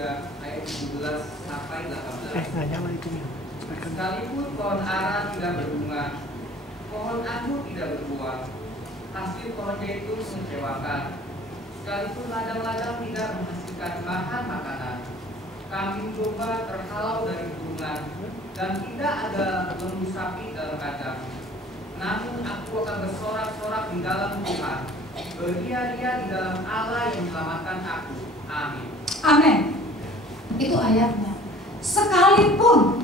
3 ayat 17 sampai 18. Sekalipun pohon ara tidak berbunga, pohon anggur tidak berbuah, hasil pohonnya itu mengecewakan. Sekalipun ladang-ladang tidak menghasilkan bahan makanan, kambing domba terhalau dari gurungan, dan tidak ada lembu sapi dalam kandang. Namun aku akan bersorak-sorak di dalam Tuhan, beria-ria di dalam Allah yang menyelamatkan aku. Amin. Amin. Itu ayatnya. Sekalipun,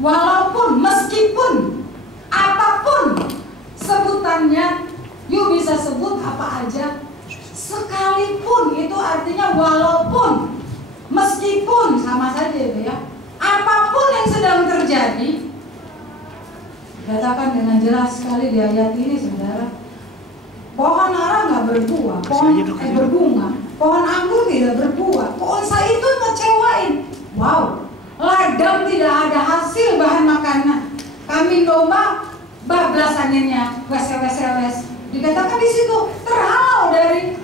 walaupun, meskipun, apapun sebutannya, you bisa sebut apa aja. Sekalipun itu artinya walaupun, meskipun, sama saja itu ya. Apapun yang sedang terjadi, dikatakan dengan jelas sekali di ayat ini, saudara. Pohon ara nggak berbuah, berbunga, pohon anggur tidak berbuah, pohon zaitun ngecewain. Wow, ladang tidak ada hasil bahan makanan, kambing domba bablas anginnya, wes. Dikatakan di situ terhalau dari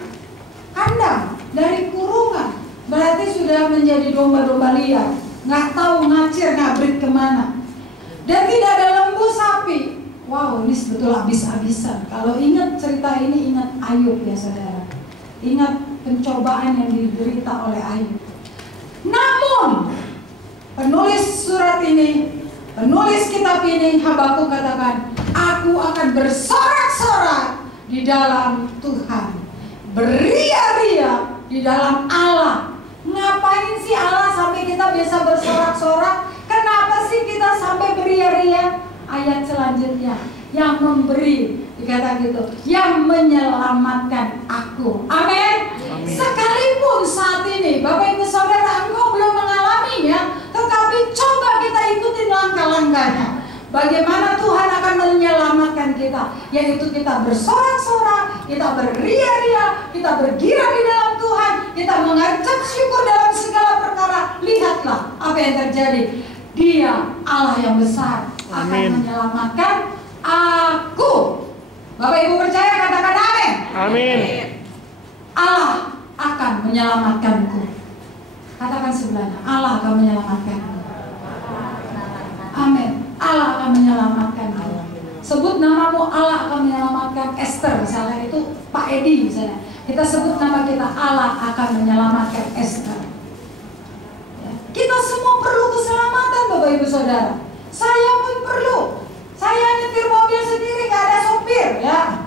kandang, dari kurungan, berarti sudah menjadi domba-domba liar, nggak tahu ngacir ngabrik kemana, dan tidak ada lembu sapi. Wow, ini betul habis-habisan. Kalau ingat cerita ini, ingat Ayub ya saudara. Ingat pencobaan yang diderita oleh Ayub. Namun, penulis surat ini, penulis kitab ini, Habakuk katakan, aku akan bersorak-sorak di dalam Tuhan, beria-ria di dalam Allah. Ngapain sih Allah sampai kita bisa bersorak-sorak? Kenapa sih kita sampai beria-ria? Ayat selanjutnya, yang memberi, dikata gitu, yang menyelamatkan aku. Amin. Sekalipun saat ini Bapak Ibu Saudara engkau belum mengalaminya, tetapi coba kita ikutin langkah-langkahnya. Bagaimana Tuhan akan menyelamatkan kita, yaitu kita bersorak-sorak, kita beria-ria, kita bergirang di dalam Tuhan, kita mengucap syukur dalam segala perkara. Lihatlah apa yang terjadi. Dia Allah yang besar akan menyelamatkan aku. Bapak Ibu percaya, katakan amin. Amin. Allah akan menyelamatkanku. Katakan sebelahnya, Allah akan menyelamatkanku. Amin. Allah akan menyelamatkanku. Sebut namamu, Allah akan menyelamatkan Esther misalnya, itu Pak Edi misalnya. Kita sebut nama kita, Allah akan menyelamatkan Esther. Kita semua perlu keselamatan Bapak Ibu Saudara. Saya pun perlu. Saya nyetir mobil sendiri, gak ada sopir ya.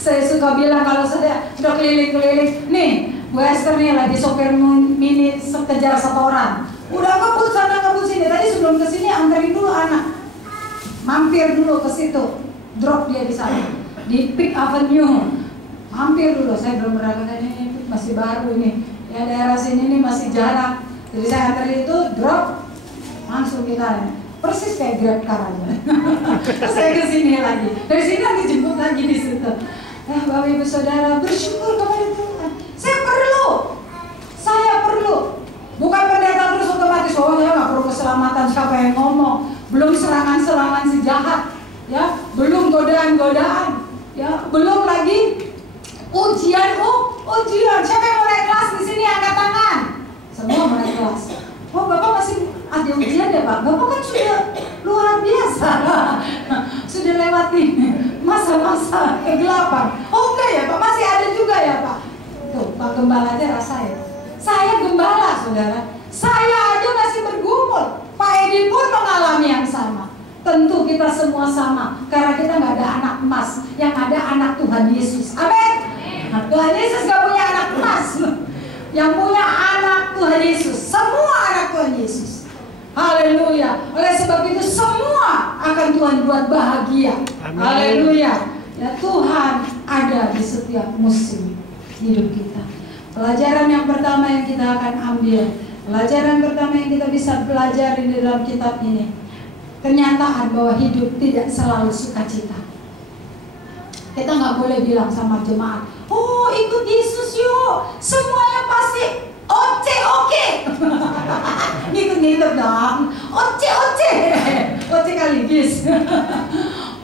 Saya suka bilang kalau saya sudah keliling-keliling, nih Bu Esther nih lagi sopir mini kejar setoran. Udah ngebut sana ngebut sini. Tadi sebelum kesini anterin dulu anak, mampir dulu ke situ, drop dia di sana di Peak Avenue. Mampir dulu. Saya belum pernah ke ini, masih baru ini. Ya daerah sini nih masih jarak. Jadi saya anterin itu, drop, langsung kita persis kayak Grab car aja. Terus saya ke sini lagi. Dari sini nanti jemput lagi di situ. Bapak Ibu Saudara, bersyukur kepada Tuhan. Saya perlu. Bukan pendeta terus otomatis, oh ya nggak perlu keselamatan, siapa yang ngomong? Belum serangan-serangan si jahat, ya, belum godaan-godaan, ya, belum lagi ujian. Ujian. Siapa yang mau naik kelas di sini angkat tangan? Semua mau naik kelas. Oh, Bapak masih ada ujian ya Pak? Bapak kan sudah luar biasa, sudah lewati masa-masa kegelapan. Oh enggak ya Pak, masih ada juga ya Pak? Tuh, Pak Gembala aja rasain. Saya gembala saudara, saya aja masih bergumul. Pak Edi pun mengalami yang sama. Tentu kita semua sama, karena kita nggak ada anak emas, yang ada anak Tuhan Yesus. Amin. Nah, Tuhan Yesus gak punya anak emas, yang punya anak Tuhan Yesus, semua anak Tuhan Yesus. Haleluya. Oleh sebab itu semua akan Tuhan buat bahagia. Haleluya. Ya, Tuhan ada di setiap musim hidup kita. Pelajaran yang pertama yang kita akan ambil, pelajaran pertama yang kita bisa pelajari di dalam kitab ini, kenyataan bahwa hidup tidak selalu sukacita. Kita nggak boleh bilang sama jemaat, oh ikut Yesus yuk, semuanya pasti oke. Ngikut dong, oce kaligis.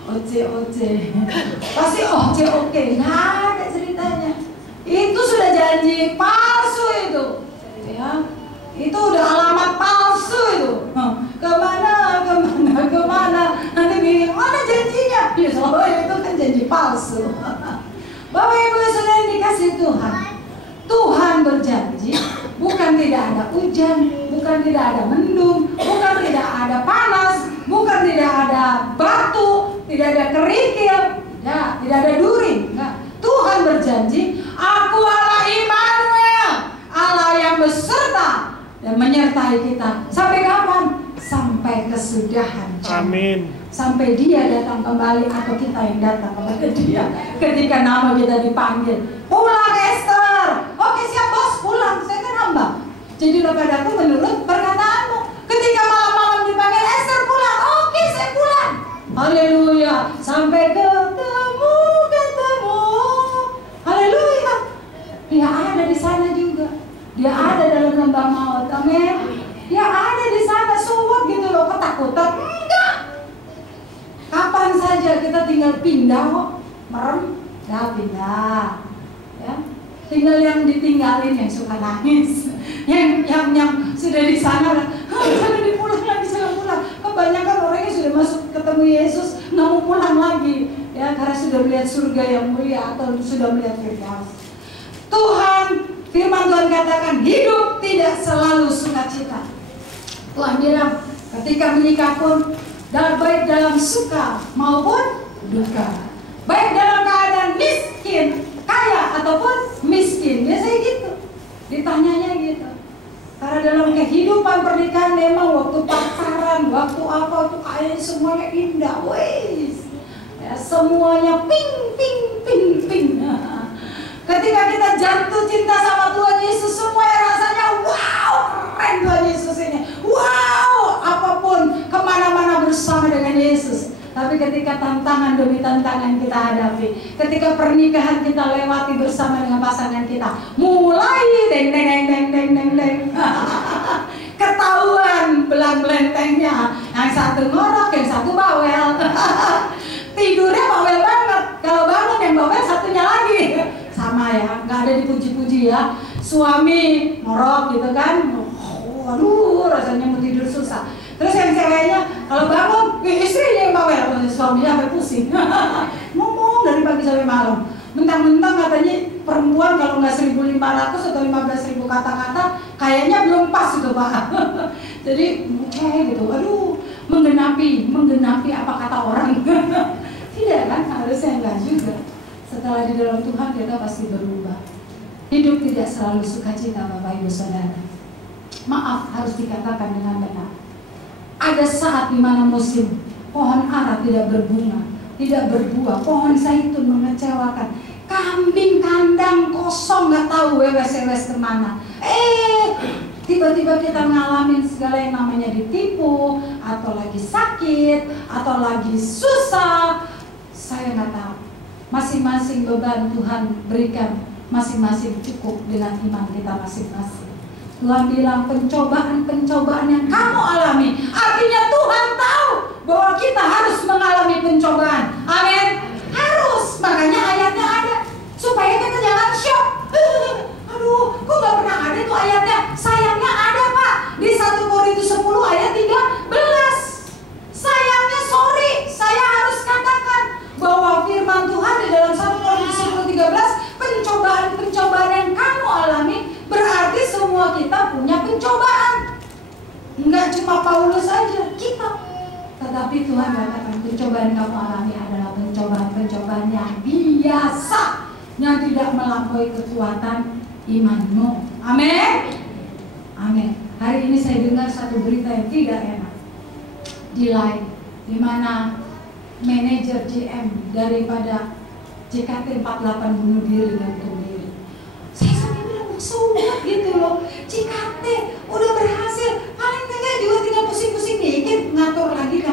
Oce pasti oke. Nggak ada ceritanya. Itu sudah janji palsu itu, ya. Itu udah alamat palsu itu. Kemana, nanti bingung, mana janjinya? Ya soalnya itu kan janji palsu. Bapak Ibu Saudara dikasih Tuhan, Tuhan berjanji, bukan tidak ada hujan, bukan tidak ada mendung, bukan tidak ada panas, bukan tidak ada batu, tidak ada kerikil, ya, tidak ada duri. Nah, Tuhan berjanji, Aku Allah Immanuel, Allah yang beserta dan menyertai kita. Sampai kapan? Sampai kesudahan. Amin. Sampai Dia datang kembali atau kita yang datang kepada Dia. Ketika nama kita dipanggil, pulang Esther. Oke siap bos, pulang. Saya kan hamba. Jadi kepadaku menurut perkataanmu. Ketika malam-malam dipanggil Esther pulang. Oke saya pulang. Haleluya. Sampai ketemu. Haleluya. Dia ada di sana juga. Dia ada dalam lembah maut. Amin. Dia ada di sana, suwet gitu loh, ketakutan. Enggak. Kapan saja kita tinggal pindah kok, merem, dah pindah. Ya. Tinggal yang ditinggalin yang suka nangis, yang sudah di sana, jangan dipulang lagi, jangan pulang. Kebanyakan orangnya sudah masuk ketemu Yesus, nggak mau pulang lagi, ya karena sudah melihat surga yang mulia atau sudah melihat Firdaus. Tuhan, firman Tuhan katakan hidup tidak selalu sukacita. Tuhan bilang ketika menikah pun baik dalam suka maupun duka, baik dalam keadaan miskin, kaya ataupun miskin. Biasanya gitu, ditanyanya gitu. Karena dalam kehidupan pernikahan memang waktu pacaran, waktu apa itu kayaknya semuanya indah, wes, ya, semuanya ping. Ketika kita jatuh cinta sama Tuhan Yesus, semuanya rasanya wow, keren Tuhan Yesus ini. Wow, apapun, kemana-mana bersama dengan Yesus. Tapi ketika tantangan demi tantangan kita hadapi, ketika pernikahan kita lewati bersama dengan pasangan kita, mulai deng. Ketahuan belang-belentengnya. Yang satu ngorok, yang satu bawel. Tidurnya bawel banget. Kalau bangun yang bawel satunya lagi. Sama ya, nggak ada dipuji-puji ya. Suami ngorok gitu kan, waduh rasanya mau tidur susah. Terus yang ceweknya kalau bangun, istrinya yang bawel, suaminya sampai pusing. Ngomong dari pagi sampai malam. Mentang-mentang katanya perempuan kalau nggak 1.500 atau 15.000 kata-kata, kayaknya belum pas gitu Pak. Jadi gitu, aduh menggenapi apa kata orang. Tidak kan, harusnya enggak juga. Setelah di dalam Tuhan kita pasti berubah. Hidup tidak selalu sukacita Bapak Ibu Saudara. Maaf harus dikatakan dengan benar. Ada saat di mana musim pohon ara tidak berbunga, tidak berbuah, pohon zaitun mengecewakan, kambing kandang kosong nggak tahu wewes kemana. Tiba-tiba kita ngalamin segala yang namanya ditipu, atau lagi sakit, atau lagi susah. Saya nggak tahu. Masing-masing beban Tuhan berikan, masing-masing cukup dengan iman kita masing-masing. Tuhan bilang pencobaan-pencobaan yang kamu alami, artinya Tuhan tahu bahwa kita harus mengalami pencobaan. Amin. Harus, makanya ayatnya ada supaya kita jangan shock. Aduh, kok gak pernah ada tuh ayatnya? Sayangnya ada Pak, di 1 Korintus 10 ayat 13. Sayangnya sorry, saya harus katakan bahwa firman Tuhan di dalam 1 Korintus 10:13, pencobaan-pencobaan yang kamu alami berarti semua kita punya pencobaan. Enggak cuma Paulus saja, kita. Tetapi Tuhan katakan pencobaan yang kamu alami adalah pencobaan-pencobaan yang biasa, yang tidak melampaui kekuatan imanmu. Amin. Amin. Hari ini saya dengar satu berita yang tidak enak di live, di mana manajer GM daripada JKT 48 bunuh diri, gantung diri. Saya sampai bilang sulit gitu loh. JKT udah berhasil, paling enggak juga tinggal pusing-pusing dikit, ngatur lagi.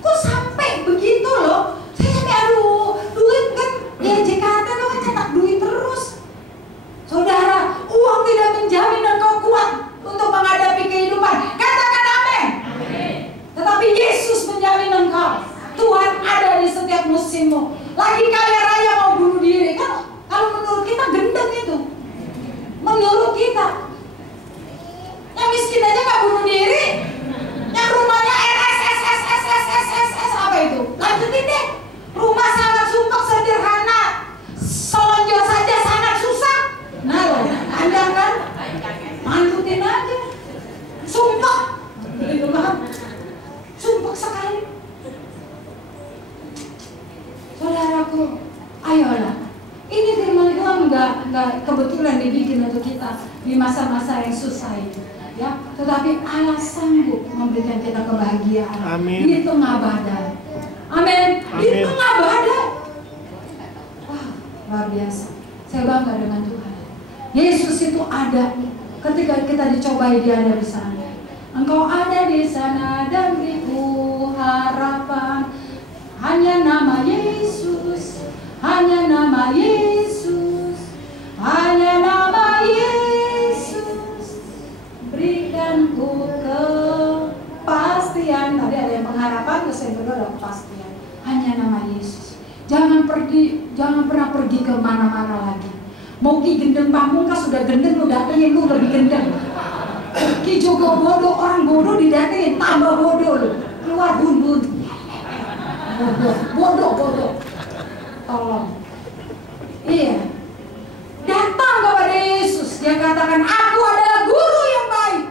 Kok sampai begitu loh? Saya sampai aduh, duit kan ya JKT tuh kan cetak duit terus. Saudara, uang tidak menjamin engkau kuat untuk menghadapi kehidupan. Katakan amin. Tetapi Yesus menjamin engkau. Tuhan ada di setiap musimmu. Lagi kaya raya mau bunuh diri kan? Kalau menurut kita gendeng itu. Menurut kita. susah itu, ya. Tetapi Allah sanggup memberikan kita kebahagiaan. Amin. Di tengah badai. Amin. Di Amin. tengah badai. Wah, luar biasa. Saya bangga dengan Tuhan. Yesus itu ada ketika kita dicobai, dia ada di sana. Engkau ada di sana dan beriku harapan. Hanya nama Yesus, hanya nama Yesus, hanya nama Yesus. Berikan ku kepastian. Tadi ada yang pengharapan, terus yang kedua ada kepastian. Hanya nama Yesus. Jangan pernah pergi ke mana-mana lagi. Mau Ki gendeng pamungkas sudah gendeng, lu datengin lu lebih gendeng. Ki Jogo bodoh, orang bodoh didatengin tambah bodoh lu. Keluar bun. Bodoh. Tolong. Iya. Datang kepada Yesus. Dia katakan, aku adalah guru yang baik.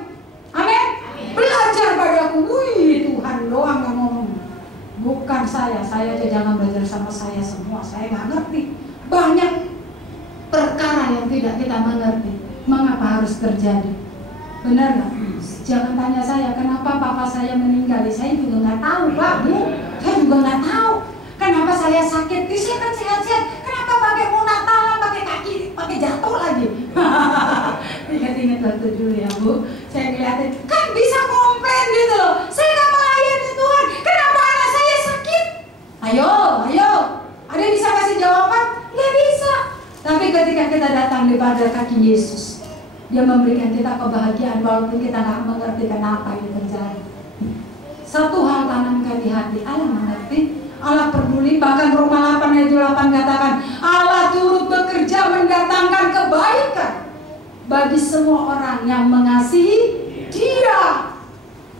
Amin. Belajar padaku. Wih, Tuhan doang yang ngomong. Bukan saya aja jangan belajar sama saya semua. Saya nggak ngerti. Banyak perkara yang tidak kita mengerti. Mengapa harus terjadi? Benar nggak? Jangan tanya saya kenapa papa saya meninggal. Saya juga nggak tahu, Pak, Bu. Saya juga nggak tahu. Kenapa saya sakit? Saya kan sehat-sehat. Kenapa pakai mau Natalan, pakai kaki, pakai jatuh lagi? Ingat-ingat waktu dulu ya, Bu. Saya ngeliatin, kan bisa komplain gitu loh. Saya nggak melayani Tuhan. Kenapa anak saya sakit? Ayo. Ada yang bisa kasih jawaban? Nggak bisa. Tapi ketika kita datang di pada kaki Yesus, Dia memberikan kita kebahagiaan walaupun kita nggak mengerti kenapa ini terjadi. Satu hal tanamkan di hati, Allah mengerti, Allah peduli. Bahkan Roma 8 ayat 8 katakan, Allah turut bekerja mendatangkan kebaikan bagi semua orang yang mengasihi Dia.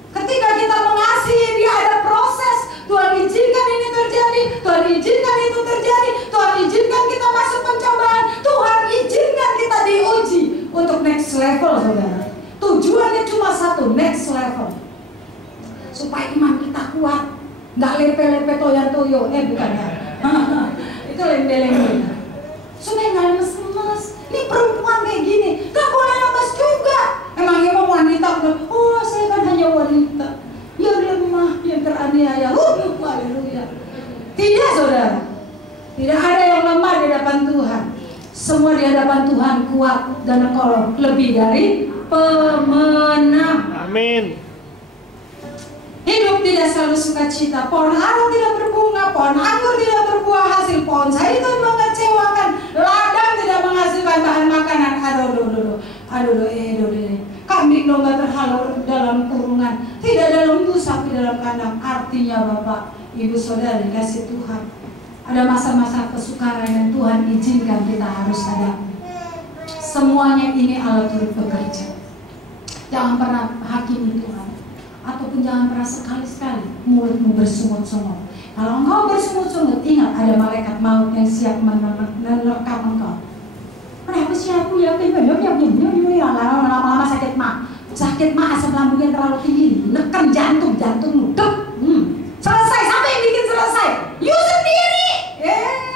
Ketika kita mengasihi Dia ada proses. Tuhan izinkan ini terjadi, Tuhan izinkan itu terjadi, Tuhan izinkan kita masuk pencobaan, Tuhan izinkan kita diuji untuk next level, saudara. Tujuannya cuma satu, next level, supaya iman kita kuat, nggak lepe-lepe toya-toyo, bukan ya. Itu lembe-lembe. Supaya nggak lemes-lemes. Ini perempuan kayak gini, nggak boleh lemes juga. Emangnya mau wanita? Oh, saya kan hanya wanita. Ya lemah, yang teraniaya. Haleluya. Tidak, saudara. Tidak ada yang lemah di hadapan Tuhan. Semua di hadapan Tuhan kuat dan kokoh, lebih dari pemenang. Amin. Hidup tidak selalu sukacita. Pohon ara tidak berbunga, pohon anggur tidak berbuah hasil, pohon zaitun mengecewakan, ladang tidak menghasilkan bahan makanan. Aduh. Kambing domba terhalau dalam kurungan, tidak ada lembu sapi dalam kandang. Artinya Bapak, Ibu, Saudara dikasih Tuhan, ada masa-masa kesukaran yang Tuhan izinkan kita harus hadapi. Semuanya ini Allah turut bekerja. Jangan pernah hakimi Tuhan, ataupun jangan pernah sekali-sekali mulutmu bersungut-sungut. Kalau engkau bersungut-sungut, ingat ada malaikat maut yang siap menerkam engkau. Kenapa sih aku ya lama-lama sakit mah asam lambungnya terlalu tinggi, neken jantungmu, selesai. Sampai yang bikin selesai, you sendiri.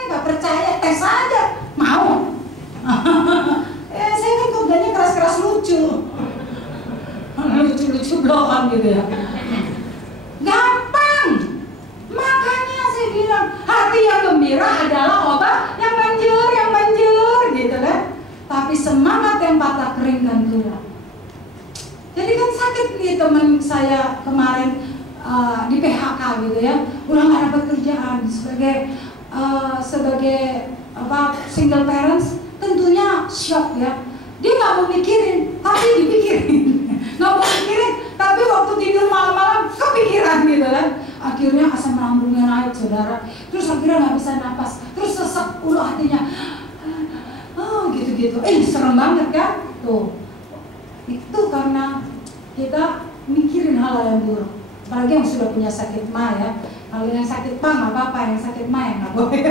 Nggak percaya, tes aja, mau. Saya kan kodenya keras-keras lucu blokan gitu ya. Gampang. Makanya saya bilang hati yang gembira adalah obat yang manjur gitu kan. Tapi semangat yang patah keringkan tulang. Jadi kan sakit nih teman saya kemarin di PHK gitu ya, udah nggak dapat kerjaan sebagai single parents, tentunya shock ya. Dia nggak mau mikirin, tapi dipikirin. Nggak mau mikirin, tapi waktu tidur malam-malam kepikiran gitu kan. Akhirnya asam lambungnya naik, saudara. Terus akhirnya nggak bisa napas, terus sesek ulu hatinya. Gitu. Serem banget kan? Tuh. Itu karena kita mikirin hal yang buruk. Apalagi yang sudah punya sakit ma ya. Kalau yang sakit ma nggak apa-apa, yang sakit ma yang nggak boleh.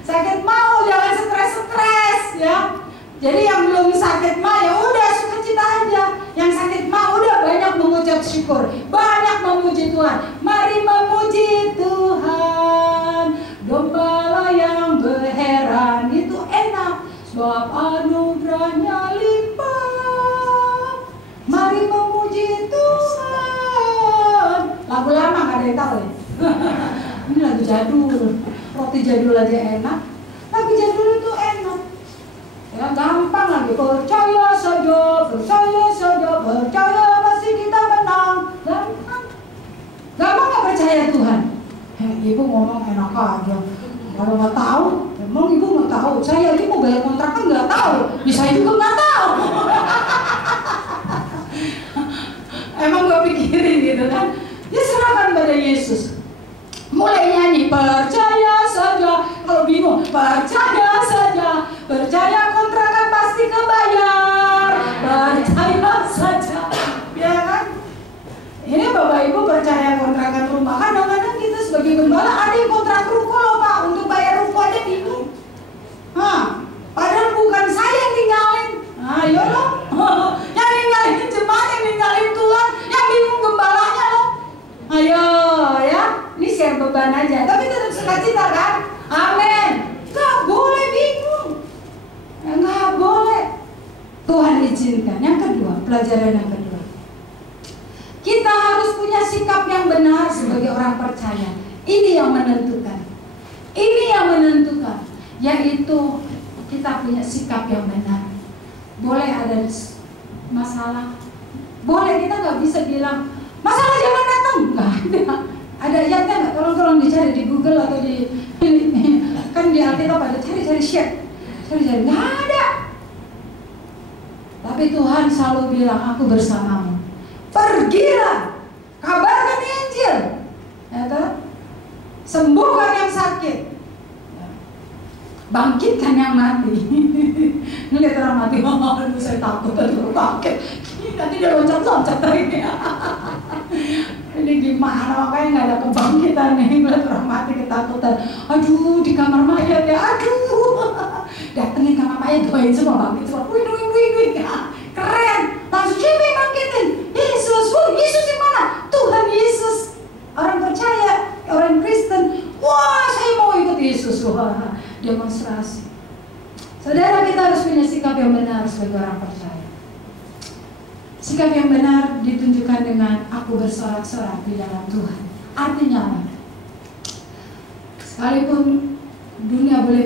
Sakit ma jangan stres ya. Jadi yang belum sakit ma ya udah sukacita aja. Yang sakit ma udah banyak mengucap syukur, banyak memuji Tuhan. Mari memuji Tuhan, gembala yang berheran, itu enak sebab anugerahnya limpah. jadul. Roti jadul aja enak, tapi jadul itu enak. Ya gampang lagi, percaya saja, percaya pasti kita menang. Gampang. Gampang nggak percaya Tuhan? Ibu ngomong enak aja. Kalau nggak tahu, emang ibu nggak tahu. Saya ini mau bayar kontrakan nggak tahu. Bisa juga nggak tahu. Emang gue pikirin gitu kan? Ya serahkan pada Yesus. Mulai nyanyi, percaya saja. Kalau bingung, percaya saja. Percaya kontrakan pasti kebayar. Percaya saja. Ya kan? Ini Bapak Ibu percaya kontrakan rumah. Kadang-kadang kita sebagai gembala ada yang kontrak ruko loh Pak. Untuk bayar ruko aja bingung. Padahal bukan saya yang tinggalin. Ayo loh. Yang ninggalin jemaat, yang ninggalin Tuhan. Yang bingung gembalanya loh. Ayo ya. Ini share beban aja. Tapi tetap sukacita kan? Amin. Gak boleh bingung. Gak boleh. Tuhan izinkan. Yang kedua, pelajaran yang kedua. Kita harus punya sikap yang benar sebagai orang percaya. Ini yang menentukan. Ini yang menentukan. Yaitu kita punya sikap yang benar. Boleh ada masalah. Boleh, kita nggak bisa bilang masalah jangan datang. Nggak ada. Ada ayatnya nggak? Tolong dicari di Google atau di kan di Alkitab ada cari share. Cari nggak ada. Tapi Tuhan selalu bilang aku bersamamu. Pergilah, kabarkan Injil, ya kan? Sembuhkan yang sakit, bangkitkan yang mati. Lihat orang mati, aduh saya takut aduh bangkit. Nanti dia loncat-loncat lagi. Ini gimana? Makanya nggak ada kebangkitan nih. Lihat orang mati ketakutan. Aduh di kamar mayat ya, aduh. Datengin kamar mayat, doain semua bangkit semua. Wih. Keren. Langsung siapa yang bangkitin? Yesus. Yesus di mana? Tuhan Yesus. Orang percaya, orang Kristen. Wah, saya mau ikut Yesus. Wah, demonstrasi. Saudara, kita harus punya sikap yang benar sebagai orang percaya. Sikap yang benar ditunjukkan dengan aku bersorak-sorak di dalam Tuhan. Artinya apa? Sekalipun dunia boleh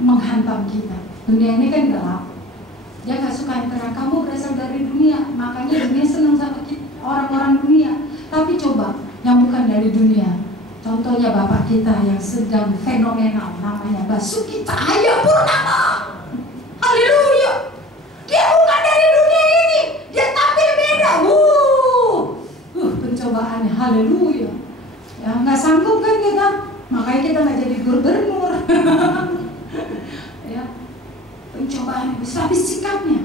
menghantam kita, dunia ini kan gelap. Dia gak suka yang terang. Kamu berasal dari dunia, makanya dunia senang sama kita, orang-orang dunia. Tapi coba yang bukan dari dunia. Contohnya bapak kita yang sedang fenomenal, namanya Basuki Cahayapurnama. Haleluya. Dia bukan dari dunia ini, dia tampil beda. Pencobaannya, haleluya. Ya nggak sanggup kan kita, makanya kita nggak jadi gubernur. Ya, pencobaan itu, tapi sikapnya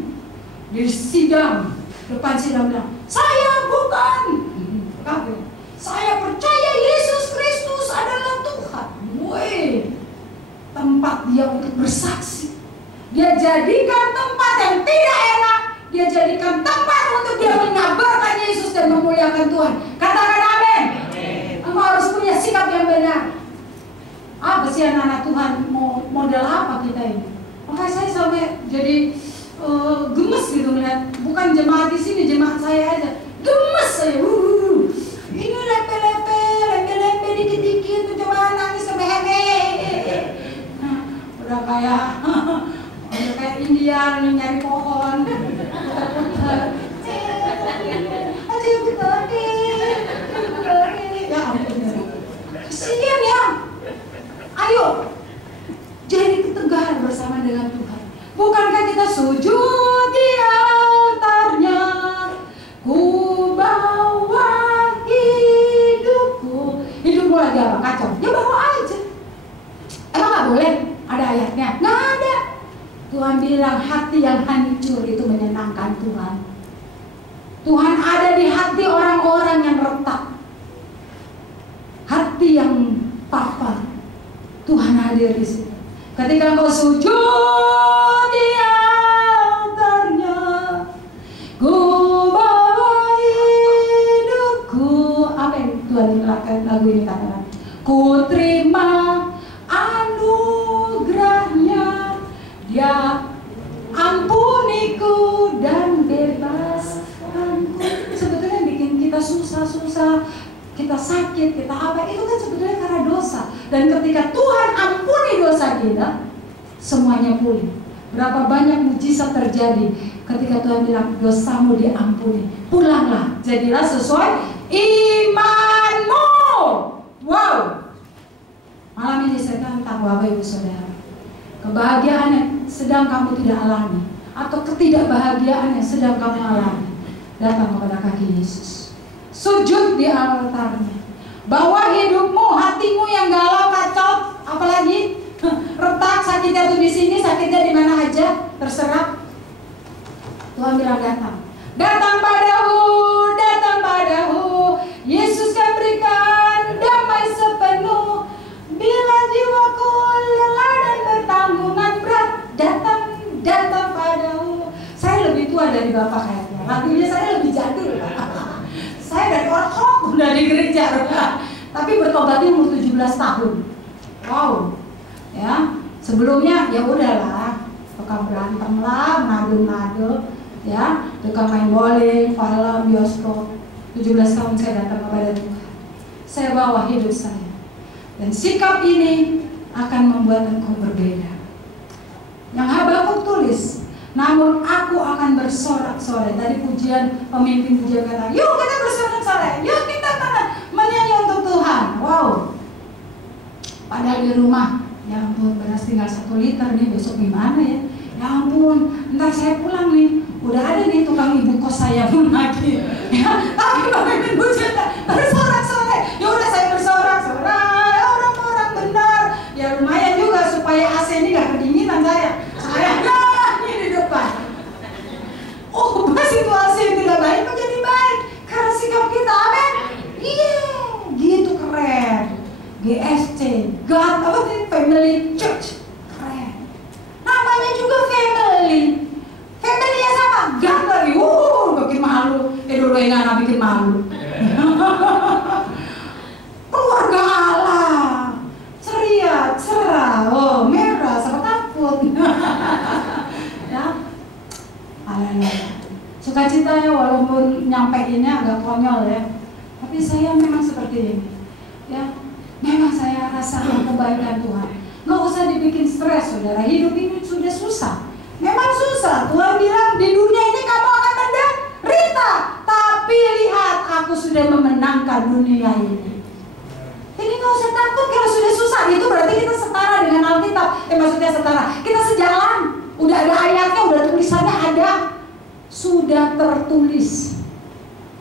di sidang, depan sidang bilang, saya bukan kafir, saya percaya Yesus Kristus adalah Tuhan. Woi, tempat dia untuk bersaksi. Dia jadikan tempat yang tidak enak, dia jadikan tempat untuk dia mengabarkan Yesus dan memuliakan Tuhan. Katakan amin. Engkau harus punya sikap yang benar. Apa sih anak-anak Tuhan, model apa kita ini? Makanya saya sampai jadi gemes gitu melihat, bukan jemaat di sini, jemaat saya aja gemes saya. Ini lepe-lepe dikit-dikit, cuma nangis sampai hehehe. Udah kayak India nih nyari pohon. Ya ampun. Kesian ya. Ayo. Jadi ketegaran bersama dengan Tuhan. Bukankah kita sujud di altarnya? Ku bawa hidupku. Hidupmu lagi apa? Kacau. Ya bawa aja. Emang gak boleh? Ada ayatnya? Nggak ada. Tuhan bilang hati yang hancur itu menyenangkan Tuhan. Tuhan ada di hati orang-orang yang retak, hati yang papa. Tuhan hadir di situ. Ketika engkau sujud di altarnya, ku bawa hidupku. Apa yang Tuhan lakukan lagu ini katakan? Ku terima anugerahnya, dia ampuniku dan bebaskanku. Sebetulnya bikin kita susah, kita sakit, kita apa, itu kan sebetulnya karena dosa. dosa. Dan ketika Tuhan ampuni dosa kita, semuanya pulih. Berapa banyak mujizat terjadi ketika Tuhan bilang dosamu diampuni, pulanglah, jadilah sesuai imanmu. Wow. Malam ini saya tantang Bapak Ibu Saudara, kebahagiaan yang sedang kamu tidak alami atau ketidakbahagiaan yang sedang kamu alami, datang kepada kaki Yesus, sujud di altarnya. Bawa hidupmu, hatimu yang galau, kacau, apalagi retak, sakitnya tuh di sini, sakitnya di mana aja, terserah. Tuhan bilang datang, datang padaku, datang padaku. Yesus kan berikan damai sepenuh. Bila jiwaku lelah dan bertanggungan berat, datang, datang padaku. Saya lebih tua dari Bapak kayaknya. Lagunya saya lebih jadul. Saya dari orang udah di gereja, tapi bertobatnya umur 17 tahun. Wow. Ya, sebelumnya ya udahlah, tukang berantem lah, ngadu-ngadu, ya, tukang main bowling, film, bioskop. 17 tahun saya datang kepada Tuhan. Saya bawa hidup saya, dan sikap ini akan membuat engkau berbeda. Yang Habakuk tulis, namun aku akan bersorak-sorai. Tadi pujian, pemimpin pujian kata, yuk kita bersorak-sorai, yuk kita menyanyi untuk Tuhan. Wow. Padahal di rumah, ya ampun, beras tinggal 1 liter nih, besok gimana ya? Ya ampun, ntar saya pulang nih, udah ada nih tukang ibu kos saya pun lagi. Ya, tapi pemimpin pujian bersorak-sorai. Ya udah saya bersorak-sorai, orang-orang benar. Ya lumayan juga supaya AC ini gak kedinginan saya. Saya nyanyi di depan. Oh, situasi yang tidak baik menjadi baik karena sikap kita, amin. Iya, gitu keren. GSC, God apa sih, Family Church, keren. Namanya juga family. Family-nya sama, God lagi, bikin malu. Dulu yang anak bikin malu. Keluarga Allah, ceria, cerah, merah, sama takut. Ya, haleluya. Sukacita ya, walaupun nyampeinnya agak konyol ya, tapi saya memang seperti ini. Ya. Memang saya rasakan kebaikan Tuhan. Nggak usah dibikin stres, saudara. Hidup ini sudah susah. Memang susah. Tuhan bilang di dunia ini kamu akan menderita, tapi lihat aku sudah memenangkan dunia ini. Jadi nggak usah takut kalau sudah susah. Itu berarti kita setara dengan Alkitab. Maksudnya setara. Kita sejalan. Udah ada ayatnya, udah tulisannya ada. Sudah tertulis.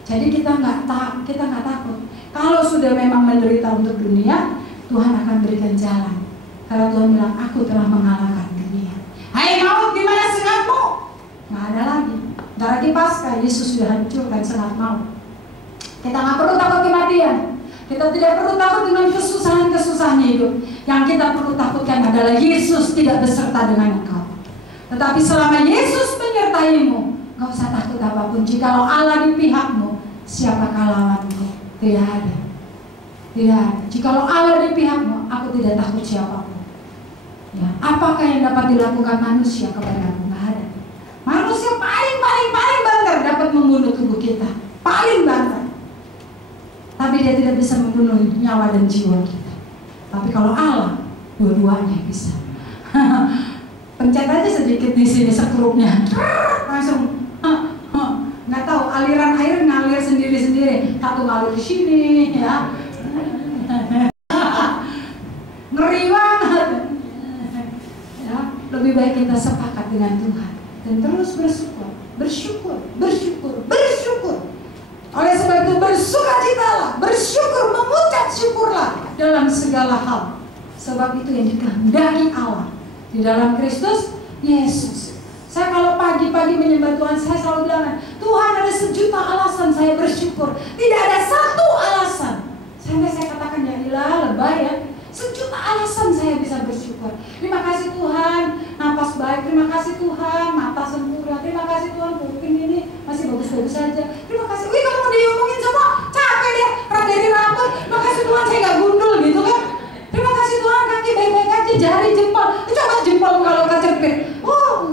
Jadi kita nggak takut. Kalau sudah memang menderita untuk dunia, Tuhan akan berikan jalan. Karena Tuhan bilang, aku telah mengalahkan dunia. Hai maut, di mana sengatmu? Nggak ada lagi. Nggak lagi pasca, Yesus sudah hancurkan sengat maut. Kita nggak perlu takut kematian. Kita tidak perlu takut dengan kesusahan-kesusahan hidup. Yang kita perlu takutkan adalah Yesus tidak beserta dengan engkau. Tetapi selama Yesus menyertaimu, nggak usah takut apapun. Jikalau Allah di pihakmu, siapakah lawanmu? Tidak ada. Tidak ada. Jikalau Allah di pihakmu, aku tidak takut siapapun. Ya, apakah yang dapat dilakukan manusia kepadamu? Nggak ada. Manusia paling banter dapat membunuh tubuh kita. Paling banter. Tapi dia tidak bisa membunuh nyawa dan jiwa kita. Tapi kalau Allah, dua-duanya bisa. Pencet aja sedikit di sini sekrupnya, langsung nggak tahu aliran air ngalir sendiri-sendiri. Satu ngalir di sini, ya. Ngeri banget. Ya, lebih baik kita sepakat dengan Tuhan dan terus bersyukur. Oleh sebab itu bersukacitalah, bersyukur, mengucap syukurlah dalam segala hal. Sebab itu yang dikehendaki Allah di dalam Kristus Yesus. Saya kalau pagi-pagi menyembah Tuhan, saya selalu bilang, Tuhan ada 1.000.000 alasan saya bersyukur. Tidak ada satu alasan. Sampai saya katakan, jadilah lebay ya. 1.000.000 alasan saya bisa bersyukur. Terima kasih Tuhan, napas baik. Terima kasih Tuhan, mata sempurna. Terima kasih Tuhan, kuping ini masih bagus-bagus saja. Terima kasih. Wih, kamu diomongin semua, capek deh. Dari rambut, terima kasih Tuhan saya nggak gundul gitu kan. Terima kasih Tuhan, kaki baik-baik aja, jari, jempol. Coba jempol kalau kecepit.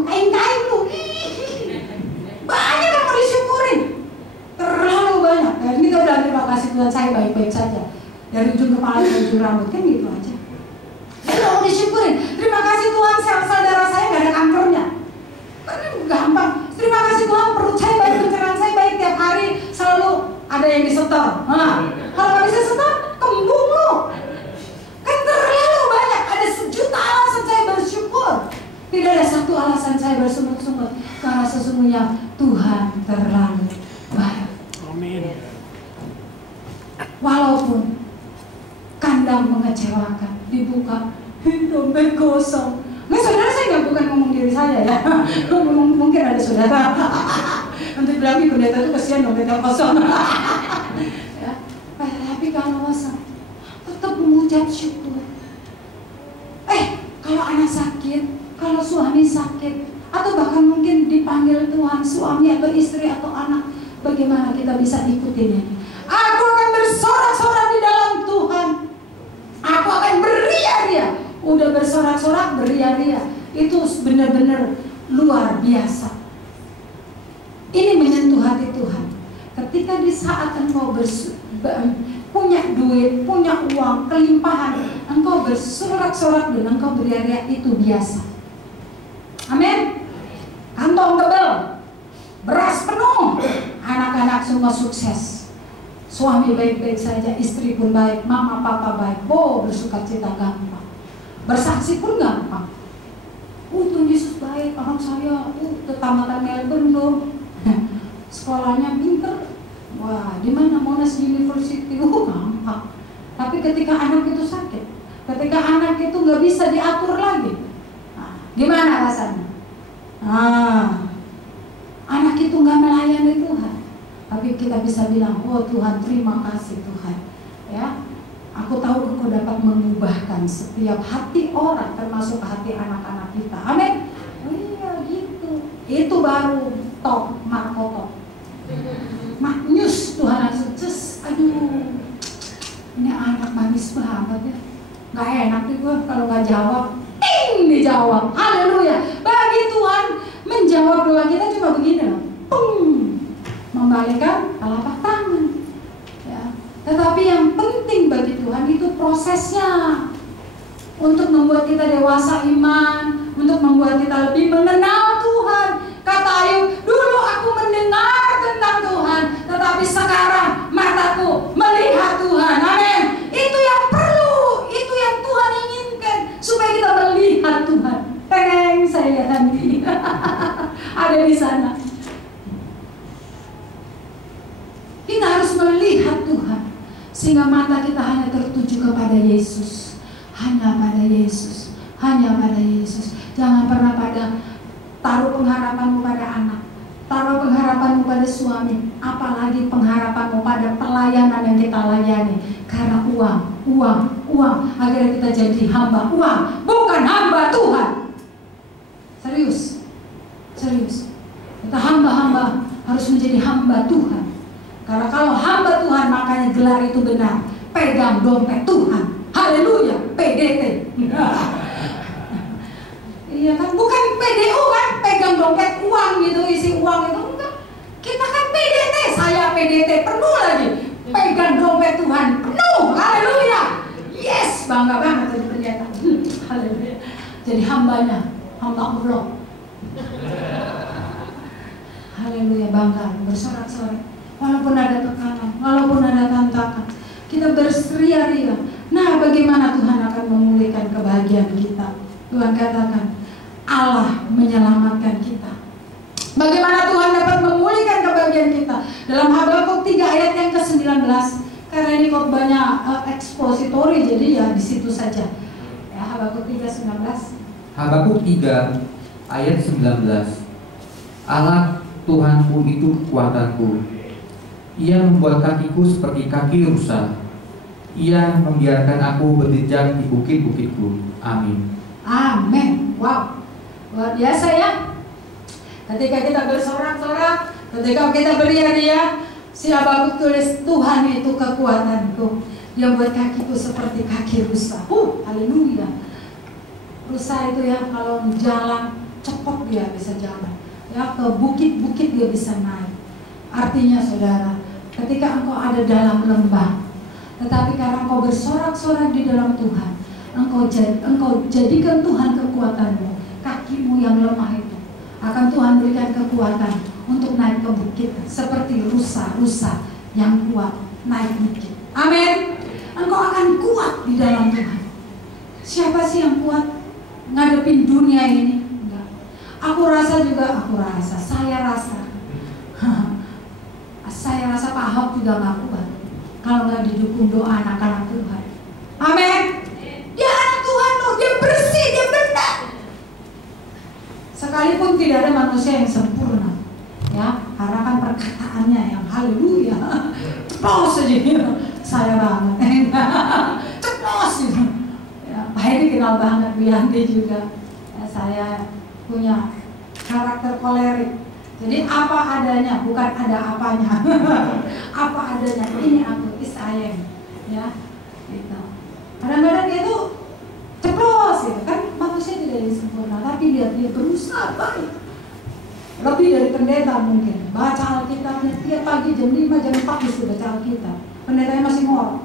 Kain-kain lu. Banyak yang mau disyukurin. Terlalu banyak. Dan kita udah terima kasih Tuhan saya baik-baik saja. dari ujung kepala ke ujung rambut, kan gitu aja. Itu mau disyukurin. Terima kasih Tuhan, sel-sel darah saya nggak ada kankernya. Kan gampang. Terima kasih Tuhan, perut saya baik, pencernaan saya baik, tiap hari selalu ada yang disetor. Nah, kalau nggak bisa setor, kembung lu. Kan terlalu banyak, ada sejuta alasan saya bersyukur. Tidak ada satu alasan saya bersungut-sungut, karena sesungguhnya Tuhan terlalu baik. Amin. Walaupun kandang mengecewakan, dibuka, dompet kosong. Nggak, saudara, saya nggak bukan ngomong diri saya ya. Mungkin ada saudara untuk bilang pendeta itu kesian dompetnya kosong. Ya. Tapi kalau kosong, tetap mengucap syukur. Kalau anak sakit, kalau suami sakit, atau bahkan mungkin dipanggil Tuhan, suami atau istri atau anak, bagaimana kita bisa ikutin ini? Aku akan bersorak-sorak di dalam Tuhan. Aku akan beria-ria. Udah bersorak-sorak, beria-ria. Itu benar-benar luar biasa. Ini menyentuh hati Tuhan. Ketika di saat engkau punya duit, punya uang, kelimpahan, engkau bersorak-sorak dan engkau beria-ria, itu biasa. Amin. Kantong tebal, beras penuh, anak-anak semua sukses, suami baik-baik saja, istri pun baik, mama papa baik, bersukacita gampang, bersaksi pun gampang. Tuhan Yesus baik, anak saya tamatan Melbourne loh, sekolahnya pinter, wah di mana Monash University, gampang. Tapi ketika anak itu sakit, ketika anak itu nggak bisa diatur lagi, gimana rasanya? Anak itu nggak melayani Tuhan, tapi kita bisa bilang, oh Tuhan, terima kasih Tuhan. Ya, aku tahu Engkau dapat mengubahkan setiap hati orang, termasuk hati anak-anak kita. Amin. Oh iya gitu. Itu baru top markoto. Maknyus Tuhan langsung aduh, ini anak manis banget ya. Nggak enak nih gue kalau nggak jawab. Dijawab, haleluya. Bagi Tuhan menjawab doa kita cuma begini loh, membalikkan telapak tangan ya. Tetapi yang penting bagi Tuhan itu prosesnya, untuk membuat kita dewasa iman, untuk membuat kita lebih mengenal Tuhan. Kata Ayub, dulu aku mendengar tentang Tuhan, tetapi sekarang mataku melihat Tuhan. Amin. Itu yang perlu, itu yang Tuhan inginkan, supaya kita melihat Tuhan. Pengen saya lihat nanti ada di sana. Kita harus melihat Tuhan, sehingga mata kita hanya tertuju kepada Yesus, hanya pada Yesus, hanya pada Yesus. Jangan pernah taruh pengharapanmu pada anak, taruh pengharapanmu pada suami, apalagi pengharapanmu pada pelayanan yang kita layani. Karena uang, akhirnya kita jadi hamba uang, bukan hamba Tuhan. Serius. Kita hamba-hamba harus menjadi hamba Tuhan. Karena kalau hamba Tuhan, makanya gelar itu benar, pegang dompet Tuhan. Haleluya, PDT. Iya kan, bukan PDU kan, pegang dompet uang gitu, isi uang itu enggak. Kita kan PDT, saya PDT penuh lagi, pegang dompet Tuhan penuh. Haleluya. Yes, bangga banget jadi pendeta. Haleluya. Jadi hambanya, hamba Allah. Haleluya, bangga, bersorak-sorak. Walaupun ada tekanan, walaupun ada tantangan, kita berseria-ria. Nah, bagaimana Tuhan akan memulihkan kebahagiaan kita? Tuhan katakan, Allah menyelamatkan kita. Bagaimana Tuhan dapat memulihkan kebahagiaan kita? Dalam Habakuk 3 ayat yang ke-19. Karena ini khotbahnya ekspositori, jadi ya di situ saja. Ya, Habakuk 3:19. Habakuk 3 ayat 19. Allah Tuhanku itu kekuatanku. Ia membuat kakiku seperti kaki rusa. Ia membiarkan aku berjejak di bukit-bukitku. Amin. Amin. Wow, luar biasa ya. Ketika kita bersorak-sorak, ketika kita beria-ria, si Habakuk tulis, Tuhan itu kekuatanku. Dia buat kakiku seperti kaki rusa. Haleluya. Rusa itu ya, kalau jalan cepat dia bisa jalan. Ya, ke bukit-bukit dia bisa naik. Artinya saudara, ketika engkau ada dalam lembah, Tetapi karena engkau bersorak-sorak di dalam Tuhan, engkau jadikan Tuhan kekuatanmu. Kakimu yang lemah itu akan Tuhan berikan kekuatan untuk naik ke bukit, seperti rusa-rusa yang kuat naik bukit. Amin. Engkau akan kuat di dalam Tuhan. Siapa sih yang kuat ngadepin dunia ini? Enggak. Saya rasa Pak Ahok juga nggak kuat kalau nggak didukung doa anak-anak Tuhan. Amin. Dia anak Tuhan loh, dia bersih, dia benar. Sekalipun tidak ada manusia yang sempurna, ya, karena kan perkataannya yang haleluya, ceplos aja, saya banget, ceplos gitu. Ya, Pak Hedi kenal banget, Bu Yanti juga. Ya, saya punya karakter kolerik. Jadi apa adanya, bukan ada apanya. Apa adanya, ini aku, sayang, ya, gitu. Kadang-kadang dia tuh ceplos, gitu. Kan manusia tidak ada sempurna, tapi dia berusaha baik. Lebih dari pendeta mungkin. Baca Alkitabnya tiap pagi jam 5, jam 4 bisa baca Alkitab. Pendetanya masih ngorok.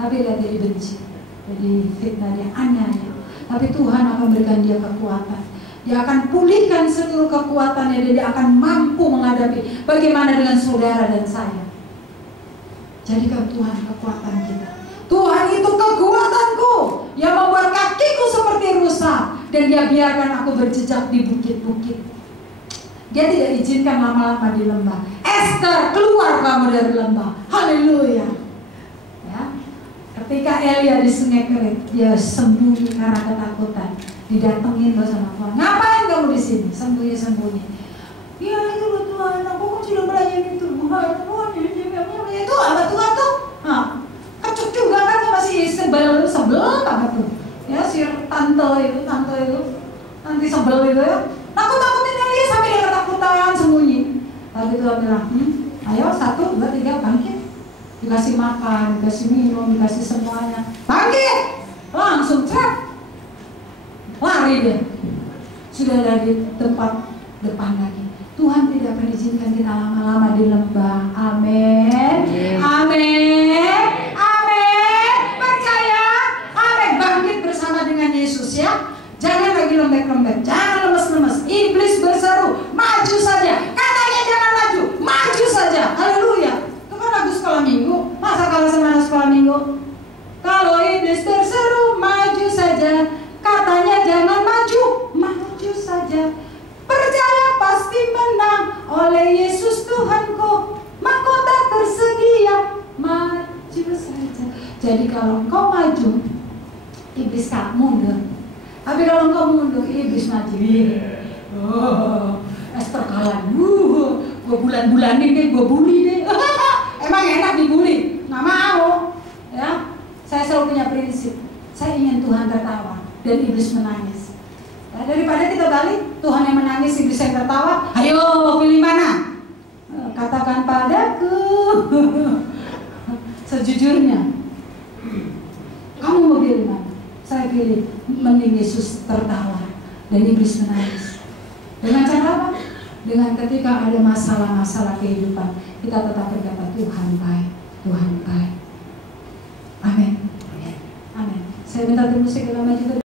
Tapi dia dibenci, jadi fitnah, dia aniaya. Tapi Tuhan akan berikan dia kekuatan. Dia akan pulihkan seluruh kekuatannya dan dia akan mampu menghadapi. Bagaimana dengan saudara dan saya? Jadikan Tuhan kekuatan kita. Tuhan itu kekuatanku yang membuat kakiku seperti rusa, dan dia biarkan aku berjejak di bukit-bukit. Dia tidak izinkan lama-lama di lembah. Esther, keluar kamu dari lembah. Haleluya. Ya. Ketika Elia di sungai Kerit, dia sembunyi karena ketakutan. Didatengin loh sama Tuhan. Ngapain kamu di sini? Sembunyi-sembunyi. Ya itu loh Tuhan, aku kan sudah melayani Tuhan. Itu apa Tuhan tuh? Nah, kecut juga kan masih sebel banget tuh. Ya si tante itu nanti sebel itu ya. Takut-takutin Elia sampai dia ketakutan sembunyi. Tapi Tuhan bilang, ayo 1, 2, 3 bangkit. Dikasih makan, dikasih minum, dikasih semuanya. Bangkit! Langsung cek. Lari dia. Sudah ada di tempat depan lagi. Tuhan tidak mengizinkan kita lama-lama di lembah. Amin. Amin. Amin. Percaya. Amin. Bangkit bersama dengan Yesus ya. Jangan lagi lembek-lembek. Jangan lemes-lemes. Iblis berseru, maju saja. Katanya jangan maju, maju saja. Haleluya. Itu kan lagu sekolah minggu. Masa kalah sama sekolah minggu? Kalau iblis berseru, maju saja. Katanya jangan maju, maju saja. Percaya pasti menang oleh Yesus Tuhanku. Mahkota tersedia, maju saja. Jadi kalau engkau maju, iblis tak mundur. Tapi kalau engkau mundur, iblis maju. Oh, Esther kalah. Gue bulan-bulanin deh, gue bully deh. Emang enak dibully? Nggak mau. Ya, saya selalu punya prinsip. Saya ingin Tuhan tertawa dan iblis menangis. Ya, daripada kita balik, Tuhan yang menangis, iblis yang tertawa. Ayo pilih mana? Katakan padaku. Sejujurnya, kamu mau pilih mana? Saya pilih mending Yesus tertawa dan iblis menangis. Dengan cara apa? Dengan ketika ada masalah-masalah kehidupan, kita tetap berkata Tuhan baik, Tuhan baik. Amin. Amin. Saya minta musik dalam maju.